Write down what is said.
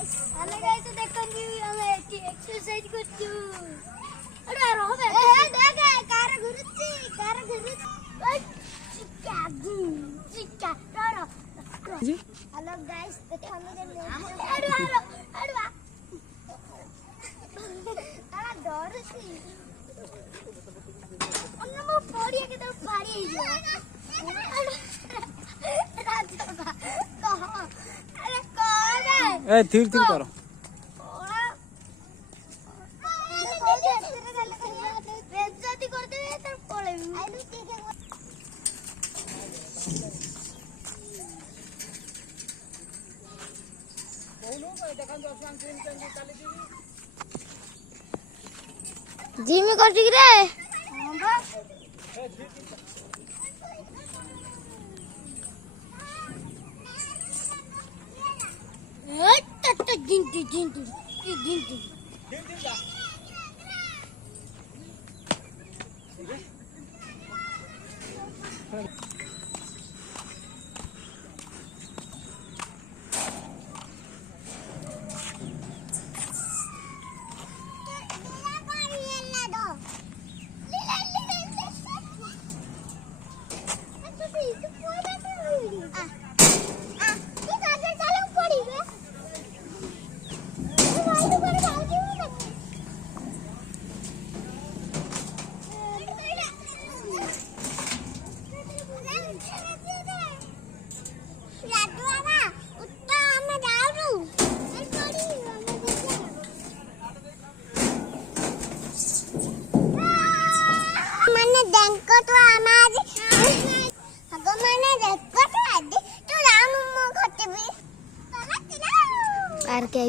hello guys तो देखो जी हम एक्सरसाइज करछु अरे रहो बे देख कार घुरुची चिक्का चिक्का रो जी हेलो गाइस देखो हम अरे आला डरसी अन्ना मो पड़िया के तो फाड़ी जो ए धीर धीर करो जिमी कर ठीक रे हां बा गिनती कार के